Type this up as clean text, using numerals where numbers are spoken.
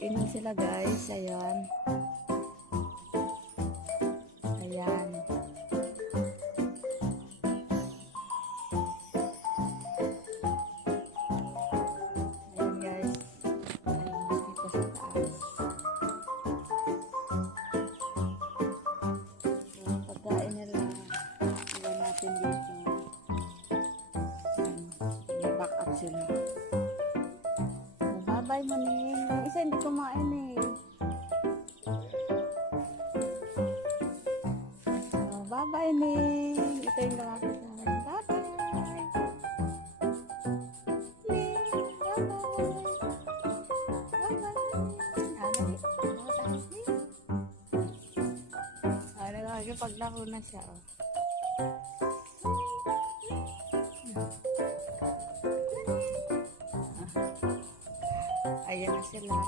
Nag-inom sila guys. Ayan. Ayan. Ayan guys. Ayan dito sa taas. So, pagkain nila. Iwan natin dito. May back up sila. Bye-bye mo ning. Yung isa hindi kumain eh. Oh, bye-bye ning. Ito yung lalaki sa akin. Bye-bye. Ning. Bye-bye. Bye-bye. Ano? Bye-bye. Ano lagi paglaro na siya oh. Ayan na sila.